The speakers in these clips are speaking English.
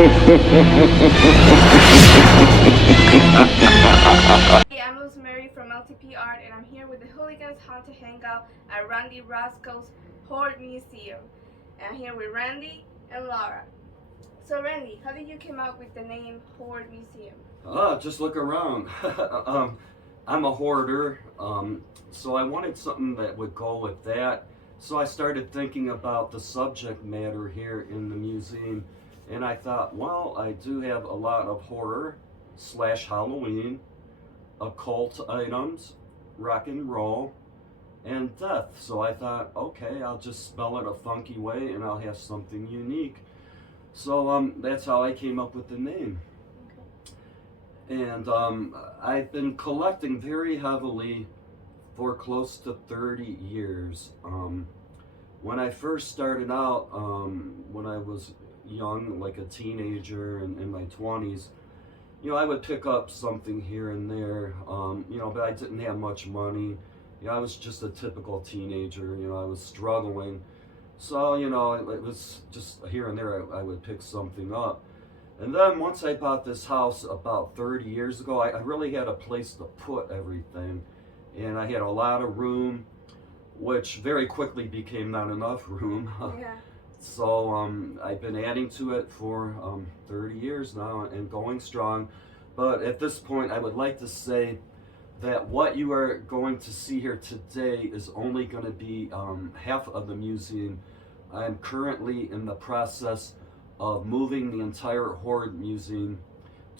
Hey, I'm Rosemary from LTP Art, and I'm here with the Hooliganz Haunted Hangout at Randy Roscoe's HOARD Museum. And I'm here with Randy and Laura. So Randy, how did you come up with the name HOARD Museum? Just look around. I'm a hoarder, so I wanted something that would go with that. So I started thinking about the subject matter here in the museum, and I thought, well, I do have a lot of horror / Halloween, occult items, rock and roll, and death. So I thought, okay, I'll just spell it a funky way and I'll have something unique. So that's how I came up with the name. And I've been collecting very heavily for close to 30 years. When I first started out, when I was young, like a teenager and in my 20s, I would pick up something here and there, but I didn't have much money. I was just a typical teenager, I was struggling. So, it was just here and there I would pick something up. And then once I bought this house about 30 years ago, I really had a place to put everything. And I had a lot of room, which very quickly became not enough room. Yeah. So I've been adding to it for 30 years now and going strong. But at this point, I would like to say that what you are going to see here today is only going to be half of the museum. I'm currently in the process of moving the entire HORD Museum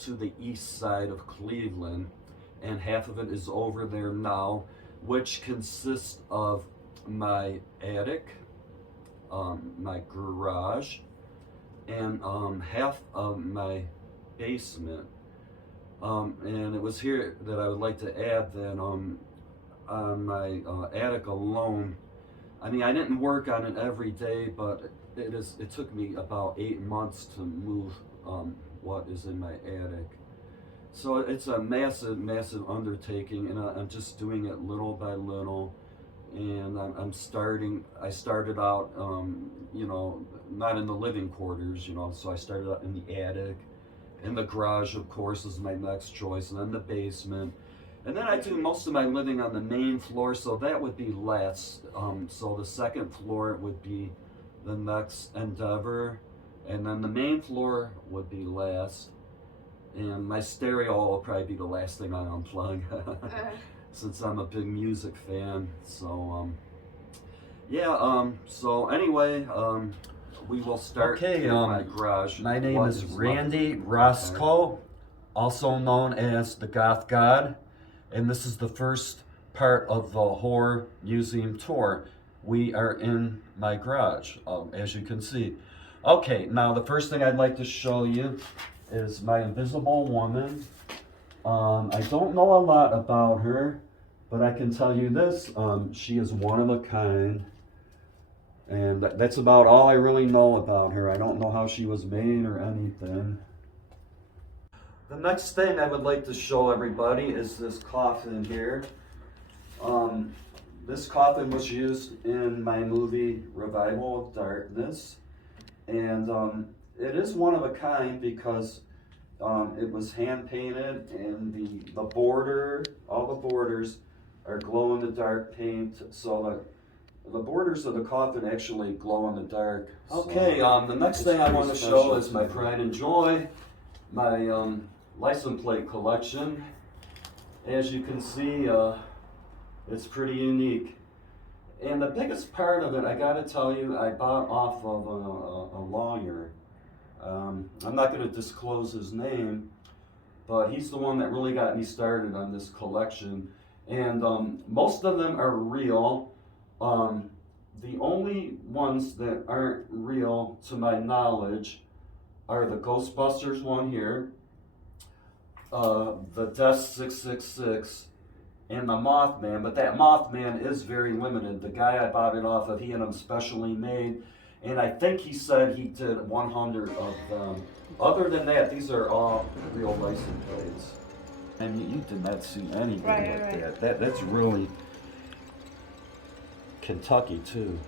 to the east side of Cleveland, and half of it is over there now, which consists of my attic, my garage, and half of my basement. And it was here that I would like to add that on my attic alone, I didn't work on it every day, but it took me about 8 months to move what is in my attic. So it's a massive, massive undertaking, and I'm just doing it little by little. And I started out, not in the living quarters, so I started out in the attic, and the garage, of course, is my next choice, and then the basement. And then I do most of my living on the main floor, so that would be last. So the second floor would be the next endeavor, and then the main floor would be last. And my stereo will probably be the last thing I unplug, since I'm a big music fan. So, so anyway, we will start in my garage. My name is Randy Roscoe, also known as the Goth God, and this is the first part of the HORD Museum tour. We are in my garage, as you can see. Okay, now the first thing I'd like to show you is my invisible woman. I don't know a lot about her, but I can tell you this, she is one of a kind. And that's about all I really know about her. I don't know how she was made or anything. The next thing I would like to show everybody is this coffin here. This coffin was used in my movie Revival of Darkness. And it is one of a kind because it was hand painted, and the border, all the borders are glow in the dark paint, so the borders of the coffin actually glow in the dark. Okay, the next thing I want to show is my pride and joy, my license plate collection. As you can see, it's pretty unique. And the biggest part of it, I gotta tell you, I bought off of a lawyer. I'm not gonna disclose his name, but he's the one that really got me started on this collection. And most of them are real. The only ones that aren't real, to my knowledge, are the Ghostbusters one here, the Death 666, and the Mothman. But that Mothman is very limited. The guy I bought it off of, he had them specially made, and I think he said he did 100 of them. Other than that, these are all real license plates. And you did not see anything like that. That's really Kentucky too.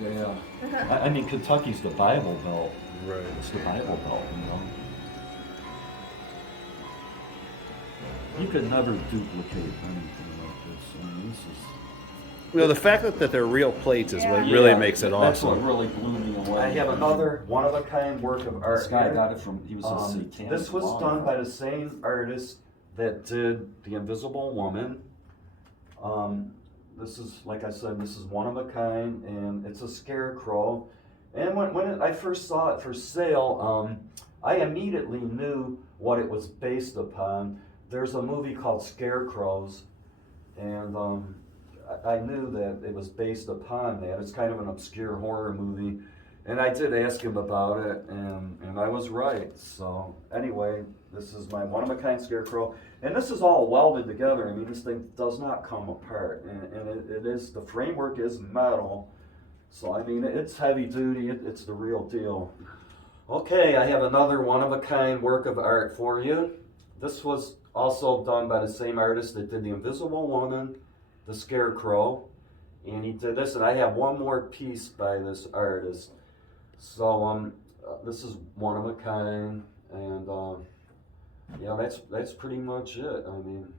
Yeah. I mean, Kentucky's the Bible Belt. Right. It's the Bible Belt, you know. You could never duplicate anything like this. I mean, this is... You know, the fact that they're real plates is what Yeah. really makes it That's what awesome. really blew me away. I have another one-of-a-kind work of art. This guy here. got it from, he was a satanic This was monk. done by the same artist that did The Invisible Woman. This is, like I said, this is one of a kind, and it's a scarecrow. And when I first saw it for sale, I immediately knew what it was based upon. There's a movie called Scarecrows, and I knew that it was based upon that. It's kind of an obscure horror movie. And I did ask him about it, and I was right. So anyway, this is my one-of-a-kind scarecrow. And this is all welded together. I mean, this thing does not come apart. And it is, the framework is metal. So I mean, it's heavy duty, it's the real deal. Okay, I have another one-of-a-kind work of art for you. This was also done by the same artist that did The Invisible Woman, The Scarecrow. And he did this, and I have one more piece by this artist. So this is one of a kind, and yeah, that's pretty much it. I mean,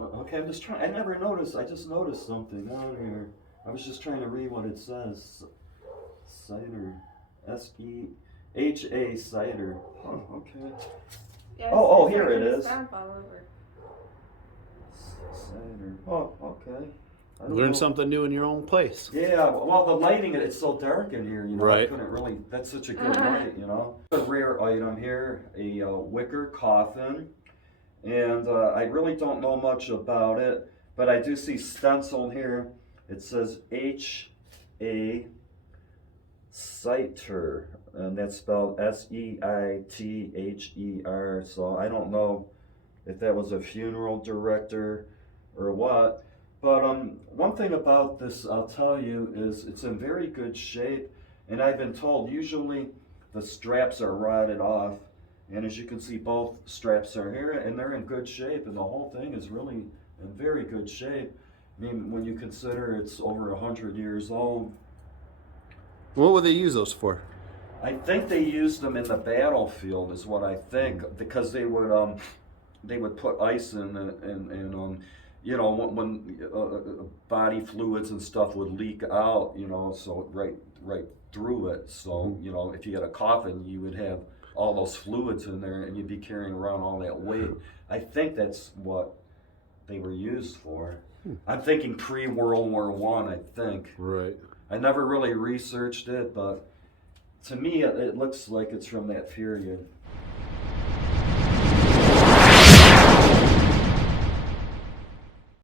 okay, I'm just trying. I never noticed. I just noticed something on here. I was just trying to read what it says. Cider, SEHA cider. Oh, okay. Yeah, Oh, it's here like it a is. stamp all over. Cider. Oh, okay. I don't Learn know. something new in your own place. Yeah, well, the lighting, it's so dark in here, you know. I Right. couldn't really, that's such a good light, you know. A rare item here, a wicker coffin. And I really don't know much about it, but I do see stenciled here. It says H.A. Seither, and that's spelled Seither. So I don't know if that was a funeral director or what. But one thing about this, I'll tell you, is it's in very good shape. And I've been told usually the straps are rotted off. And as you can see, both straps are here, and they're in good shape. And the whole thing is really in very good shape. I mean, when you consider it's over 100 years old. What would they use those for? I think they used them in the battlefield, is what I think, because they would put ice in it, and you know, when body fluids and stuff would leak out, you know, so right through it. So you know, if you had a coffin, you would have all those fluids in there, and you'd be carrying around all that weight. I think that's what they were used for. I'm thinking pre-World War I, I think. Right. I never really researched it, but to me, it looks like it's from that period.